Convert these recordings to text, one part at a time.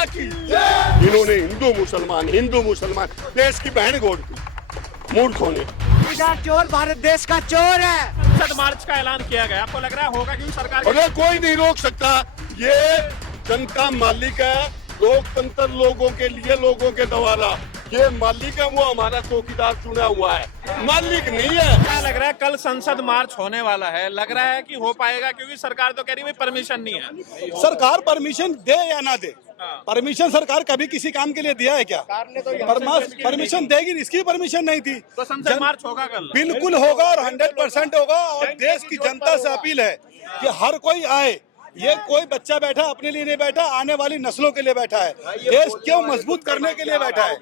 माता की। इन्होंने हिंदू मुसलमान देश की बहन गोद दी मूर्खों ने। चोर भारत देश का चोर है। संसद मार्च का ऐलान किया गया, आपको लग रहा है होगा क्योंकि सरकार अरे कोई नहीं रोक सकता, ये जनता मालिक है, लोकतंत्र लोगों के लिए, लोगों के द्वारा। ये मालिक है, वो हमारा चौकीदार चुना हुआ है, मालिक नहीं है। क्या लग रहा है कल संसद मार्च होने वाला है, लग रहा है कि हो पाएगा क्योंकि सरकार तो कह रही है परमिशन नहीं है। सरकार परमिशन दे या ना दे, परमिशन सरकार कभी किसी काम के लिए दिया है क्या? परमिशन देगी, इसकी परमिशन नहीं थी। तो संसद मार्च होगा कल? बिल्कुल होगा और 100% होगा। और देश की जनता से अपील है कि हर कोई आए। ये कोई बच्चा बैठा अपने लिए नहीं बैठा, आने वाली नस्लों के लिए बैठा है। देश क्यों मजबूत करने के लिए बैठा है,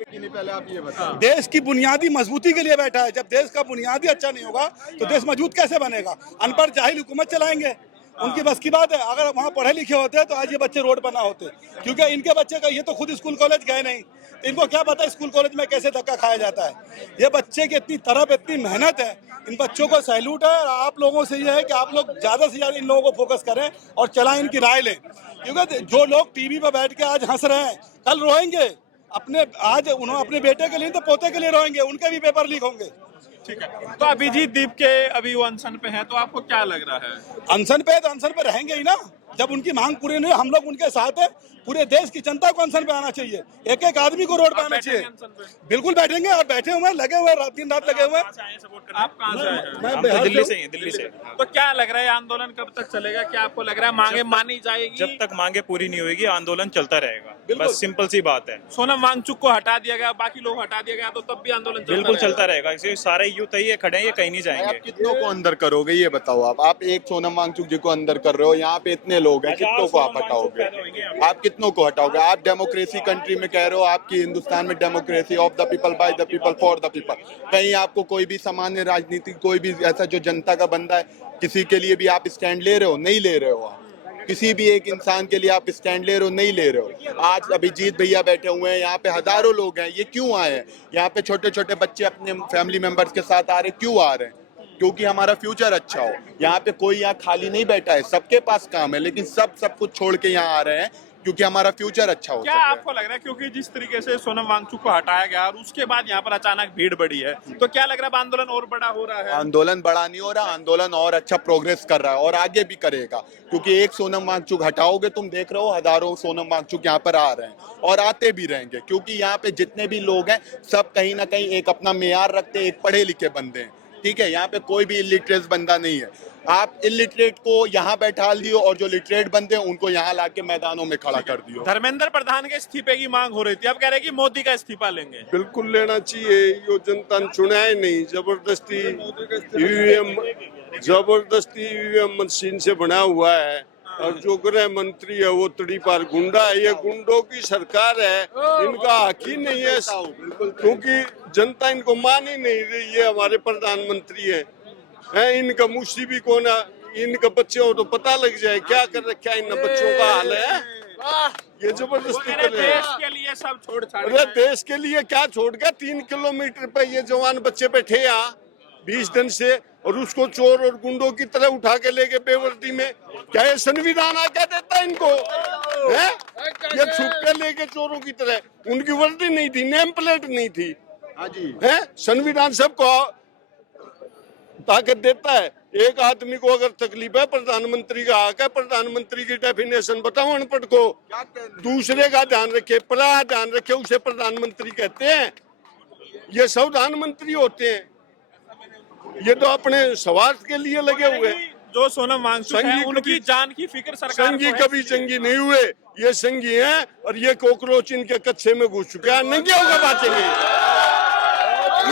देश की बुनियादी मजबूती के लिए बैठा है। जब देश का बुनियादी अच्छा नहीं होगा तो देश मजबूत कैसे बनेगा? अनपढ़ जाहिल हुकूमत चलाएंगे, उनकी बस की बात है। अगर वहाँ पढ़े लिखे होते तो आज ये बच्चे रोड पर ना होते, क्योंकि इनके बच्चे का ये तो खुद स्कूल कॉलेज गए नहीं, इनको क्या पता स्कूल कॉलेज में कैसे धक्का खाया जाता है। ये बच्चे की इतनी तरफ, इतनी मेहनत है, इन बच्चों को सैल्यूट है। और आप लोगों से ये है कि आप लोग ज्यादा से ज्यादा इन लोगों को फोकस करें और चलाएं, इनकी राय लें। क्योंकि जो लोग टीवी पर बैठ के आज हंस रहे हैं, कल रोएंगे। आज उन्होंने अपने बेटे के लिए तो पोते के लिए रोएंगे, उनके भी पेपर लीक होंगे। ठीक है, तो अभिजीत दीप के अभी वो अनशन पे हैं, तो आपको क्या लग रहा है? अनशन पे रहेंगे ही ना। जब उनकी मांग पूरी नहीं, हम लोग उनके साथ है। पूरे देश की जनता को अनशन पे आना चाहिए, एक एक आदमी को रोड पे आना चाहिए। बिल्कुल बैठेंगे और बैठे हुए लगे हुए, दिन रात लगे हुए। आप कहाँ से आए हैं? मैं बिहार दिल्ली से ही, दिल्ली से। तो क्या लग रहा है आंदोलन कब तक चलेगा? क्या आपको लग रहा है मांगे मानी जाएगी? जब तक मांगे पूरी नहीं होगी आंदोलन चलता रहेगा, बस सिंपल सी बात है। सोनम वांगचुक को हटा दिया गया, बाकी लोग हटा दिया गया, तो तब भी आंदोलन बिल्कुल चलता रहेगा। इसलिए सारे यूथ ही खड़े हैं, ये कहीं नहीं आप जाएंगे। कितनों को अंदर करोगे ये बताओ। आप एक सोनम वांगचुक जी को अंदर कर रहे हो, यहाँ पे इतने लोग हैं, कितनों को आप हटाओगे? आप कितनों को हटाओगे? आप डेमोक्रेसी कंट्री में कह रहे हो, आपकी हिंदुस्तान में democracy, of the people, by the people, for the people. कहीं आपको कोई भी सामान्य राजनीति, कोई भी ऐसा जो जनता का बंदा है, किसी के लिए भी आप स्टैंड ले रहे हो? नहीं ले रहे हो। आप किसी भी एक इंसान के लिए आप स्टैंड ले रहे हो? नहीं ले रहे हो। आज अभिजीत भैया बैठे हुए हैं, यहाँ पे हजारों लोग हैं, ये क्यों आए हैं? यहाँ पे छोटे छोटे बच्चे अपने फैमिली मेंबर्स के साथ आ रहे, क्यों आ रहे हैं? क्योंकि हमारा फ्यूचर अच्छा हो। यहाँ पे कोई यहाँ खाली नहीं बैठा है, सबके पास काम है, लेकिन सब कुछ छोड़ के यहाँ आ रहे हैं क्योंकि हमारा फ्यूचर अच्छा हो। क्या आपको लग रहा है क्योंकि जिस तरीके से सोनम वांगचुक को हटाया गया और उसके बाद यहाँ पर अचानक भीड़ बढ़ी है, तो क्या लग रहा है आंदोलन और बड़ा हो रहा है? आंदोलन बड़ा नहीं हो रहा, आंदोलन और अच्छा प्रोग्रेस कर रहा है और आगे भी करेगा। क्योंकि एक सोनम वांगचुक हटाओगे, तुम देख रहे हो हजारों सोनम वांगचुक यहाँ पर आ रहे हैं और आते भी रहेंगे। क्योंकि यहाँ पे जितने भी लोग हैं सब कहीं ना कहीं एक अपना मेयार रखते हैं, एक पढ़े लिखे बंदे हैं। ठीक है, यहाँ पे कोई भी इलिटरेट बंदा नहीं है। आप इलिटरेट को यहाँ बैठा दियो और जो लिटरेट बंदे हैं उनको यहाँ लाके मैदानों में खड़ा कर दियो। धर्मेंद्र प्रधान के इस्तीफे की मांग हो रही थी, अब कह रहे हैं कि मोदी का इस्तीफा लेंगे। बिल्कुल लेना चाहिए, यो जनता ने चुना है नहीं, जबरदस्ती ईवीएम मशीन से बना हुआ है। और जो गृह मंत्री है वो तड़ी पार गुंडा है, ये गुंडों की सरकार है, इनका हक ही नहीं है, क्योंकि जनता इनको मान ही नहीं रही। ये हमारे प्रधानमंत्री है, इनका मुसीबी कौन है? इनके बच्चे हो तो पता लग जाए क्या कर रखा है इन बच्चों का हाल है। ये जबरदस्ती कर रहे हैं। देश के लिए सब छोड़ छाड़ अरे देश के लिए क्या छोड़ गया? 3 किलोमीटर पे ये जवान बच्चे बैठे यहाँ 20 दिन से, और उसको चोर और गुंडों की तरह उठा के लेके बेवर्दी में। क्या ये संविधान क्या देता है इनको? है ये छुप के लेके चोरों की तरह, उनकी वर्दी नहीं थी, नेम प्लेट नहीं थी। हाँ जी, है संविधान सबको ताकत देता है। एक आदमी को अगर तकलीफ है, प्रधानमंत्री का हक है, प्रधानमंत्री की डेफिनेशन बताओ अनपढ़ को। दूसरे का ध्यान रखे, पराया ध्यान रखे, उसे प्रधानमंत्री कहते हैं। ये सब प्रधानमंत्री होते हैं, ये तो अपने स्वार्थ के लिए लगे हुए। जो सोनम वांगचुक है, उनकी जान की फिक्र सरकार संगी कभी जंगी नहीं हुए, ये संगी हैं और ये कॉकरोच इनके कच्चे में घुस चुके हैं। नंगे होकर बचाएंगे,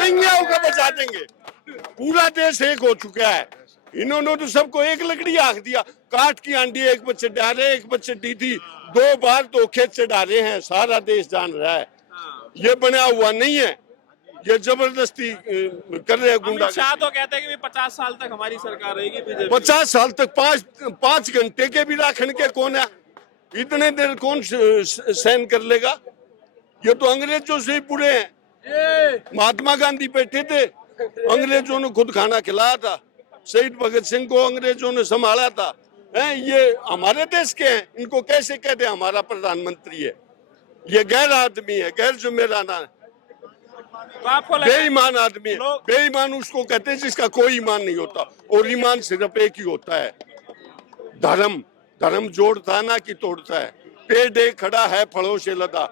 नंगे होकर बचा देंगे। पूरा देश एक हो चुका है, इन्होंने तो सबको एक लकड़ी आंख दिया। काट की आंडी एक बच्चे डाले, एक बच्चे दीदी, 2 बार 2 खेत से डाले हैं, सारा देश जान रहा है। ये बना हुआ नहीं है, ये जबरदस्ती कर रहे हैं गुंडा। शाह तो कहते हैं कि 50 साल तक हमारी सरकार रहेगी बीजेपी। 50 साल तक 5 घंटे के भी राखण के कौन है? इतने देर कौन सहन कर लेगा? ये तो अंग्रेजों से ही बुरे हैं। महात्मा गांधी बैठे थे, अंग्रेजों ने खुद खाना खिलाया था। शहीद भगत सिंह को अंग्रेजों ने संभाला था। ये हमारे देश के हैं, इनको कैसे कहते हैं हमारा प्रधानमंत्री है? ये गैर आदमी है, गैर जिम्मेदाराना है, तो आपको लग रहा है बेईमान आदमी है। लोग- बेईमान उसको कहते हैं जिसका कोई ईमान नहीं होता, और ईमान सिर्फ एक ही होता है, धर्म। धर्म जोड़ता ना कि तोड़ता है। पेड़ एक खड़ा है फलों से लदा,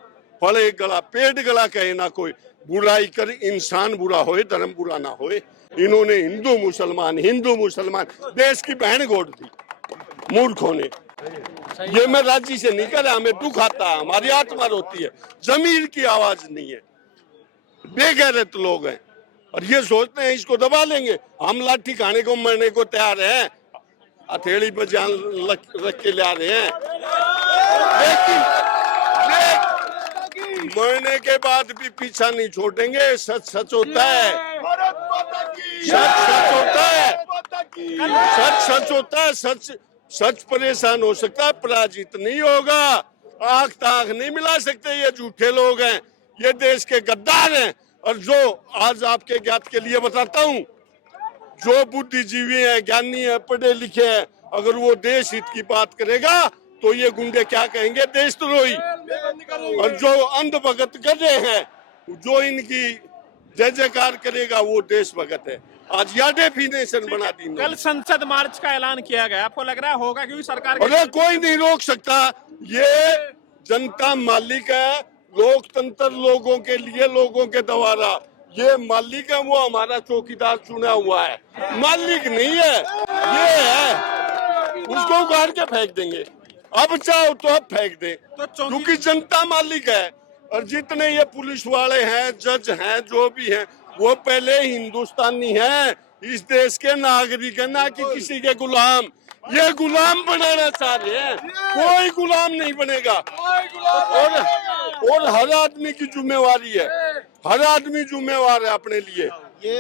फल एक गला, पेड़ गला कहे ना कोई। बुराई कर इंसान बुरा होए, धर्म बुरा ना होए। इन्होंने हिंदू मुसलमान देश की बहन गोद दी मूर्खों ने। ये मैं राज्य से नहीं कर रहा, हमें दुख आता है, हमारी आत्मा रोती है, जमीर की आवाज नहीं है। बेगैरत लोग हैं और ये सोचते हैं इसको दबा लेंगे, हम लाठी खाने को मरने को तैयार हैं, हथेली पर जान रख के ला रहे हैं, लेकिन मरने के बाद भी पीछा नहीं छोड़ेंगे। सच सच होता है, सच सच होता है, सच सच होता है। सच परेशान हो सकता है, पराजित नहीं होगा। आंख ताख नहीं मिला सकते, ये झूठे लोग हैं, ये देश के गद्दार हैं। और जो आज आपके ज्ञात के लिए बताता हूँ, जो बुद्धिजीवी है, ज्ञानी है, पढ़े लिखे हैं, अगर वो देश हित की बात करेगा तो ये गुंडे क्या कहेंगे, देशद्रोही। और जो अंधभगत गधे हैं, जो इनकी जय जयकार करेगा वो देशभगत है। आज यह डेफिनेशन बना दी। कल संसद मार्च का ऐलान किया गया, आपको लग रहा है होगा? क्योंकि सरकार के अरे कोई नहीं रोक सकता, ये जनता मालिक है, लोकतंत्र लोगों के लिए, लोगों के द्वारा। ये मालिक है, वो हमारा चौकीदार चुना हुआ है, मालिक नहीं है। ये है, उसको उगाड़ के फेंक देंगे, अब चाहो तो अब फेंक दे, क्योंकि जनता मालिक है। और जितने ये पुलिस वाले हैं, जज हैं, जो भी हैं, वो पहले हिंदुस्तानी हैं, इस देश के नागरिक है, ना कि किसी के गुलाम। ये गुलाम बनाना चाह रहे हैं, कोई गुलाम नहीं बनेगा। और हर आदमी की जिम्मेवारी है, हर आदमी जिम्मेवार है अपने लिए।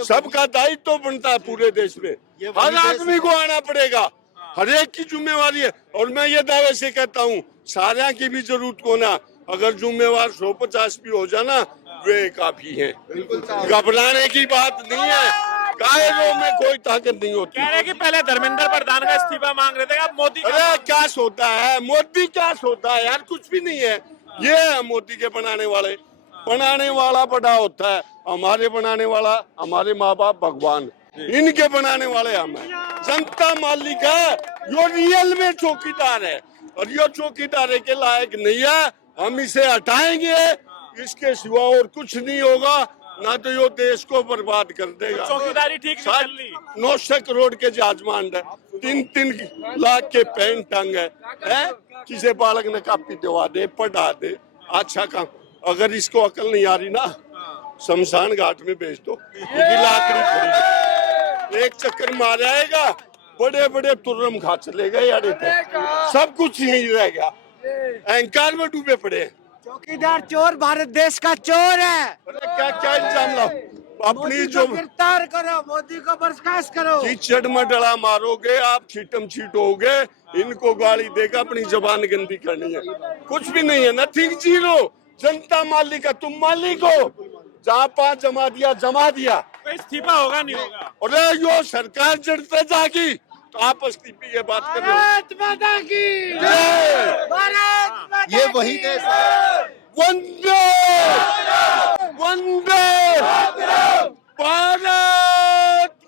सबका दायित्व तो बनता है पूरे देश में, हर आदमी को आना पड़ेगा, हर एक की जिम्मेवारी है। और मैं ये दावे से कहता हूँ, सारा की भी जरूरत को ना, अगर जिम्मेवार 150 भी हो जाना वे काफी है। घबराने की बात नहीं है, कायरों में कोई ताकत नहीं होती। कह रहे हैं कि पहले धर्मेंद्र प्रधान का इस्तीफा मांग रहे थे, अब मोदी का। अरे क्या सोता है मोदी, क्या सोता है यार, कुछ भी नहीं है। ये है मोदी के बनाने वाले, बनाने वाला बड़ा होता है, हमारे बनाने वाला हमारे माँ बाप भगवान, इनके बनाने वाले हम हैं। जनता मालिक है, यो रियल में चौकीदार है, और यो चौकीदार के लायक नहीं है। हम इसे हटाएंगे, इसके सिवा और कुछ नहीं होगा, ना तो यो देश को बर्बाद कर देगा। चौकीदारी ठीक नहीं चल रही। 900 करोड़ के जहाजमान है, 3-3 लाख के पेन टंग है, किसी बालक ने कापी दिवा दे, पढ़ा दे, अच्छा काम। अगर इसको अकल नहीं आ रही ना, शमशान घाट में भेज दो, लाकड़ी पड़ी, एक चक्कर मार आएगा, बड़े बड़े तुर्रम खा चले गए, सब कुछ यही रह गया, अहंकार में डूबे पड़े हैं। चौकीदार चोर भारत देश का चोर है। अरे क्या क्या इल्जाम लाओ, अपनी जो गिरफ्तार करो, मोदी को बर्खास्त करो। कीचड़ में डला मारोगे आप, छीटम छीट होगे, इनको गाली देगा, अपनी जबान गंदी करनी है। कुछ भी नहीं है, नथिंग, जीरो। जनता मालिक है, तुम मालिक हो, जहाँ 5 जमा दिया जमा दिया, तो इस्तीफा होगा नहीं होगा? अरे यो सरकार जड़ते जागी तो आप इस्तीफे ये बात कर रहे हो। भारत माता की जय। भारत माता ये वही देश है। वंदे वंदे भारत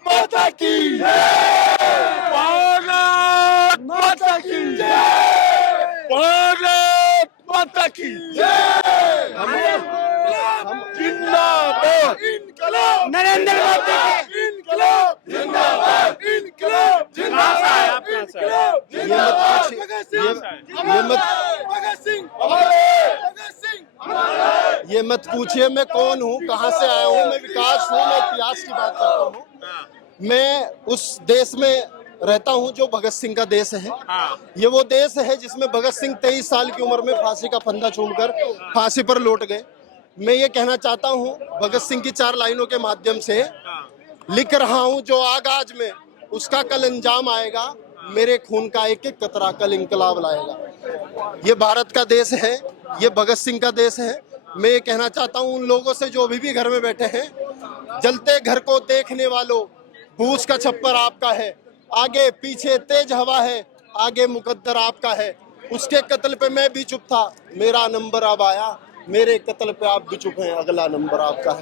माता की, भारत माता की, भारत माता की जिंदाबाद, नरेंद्र मोदी की इनकलाब जिंदाबाद, इनकलाब जिंदाबाद, इनकलाब ये मत पूछिए मैं कौन हूँ, कहाँ से आया हूँ, मैं विकास हूँ, मैं इतिहास की बात करता हूँ। मैं उस देश में रहता हूँ जो भगत सिंह का देश है। ये वो देश है जिसमें भगत सिंह 23 साल की उम्र में फांसी का फंदा चूमकर फांसी पर लौट गए। मैं ये कहना चाहता हूँ भगत सिंह की 4 लाइनों के माध्यम से, लिख रहा हूँ जो आगाज में उसका कल अंजाम आएगा, मेरे खून का एक एक कतरा कल इंकलाब लाएगा। ये भारत का देश है, ये भगत सिंह का देश है। मैं ये कहना चाहता हूँ उन लोगों से जो अभी भी घर में बैठे हैं, जलते घर को देखने वालों, भूस का छप्पर आपका है, आगे पीछे तेज हवा है, आगे मुकद्दर आपका है। उसके कत्ल पे मैं भी चुप था, मेरा नंबर अब आया, मेरे कत्ल पे आप भी चुप हैं, अगला नंबर आपका है।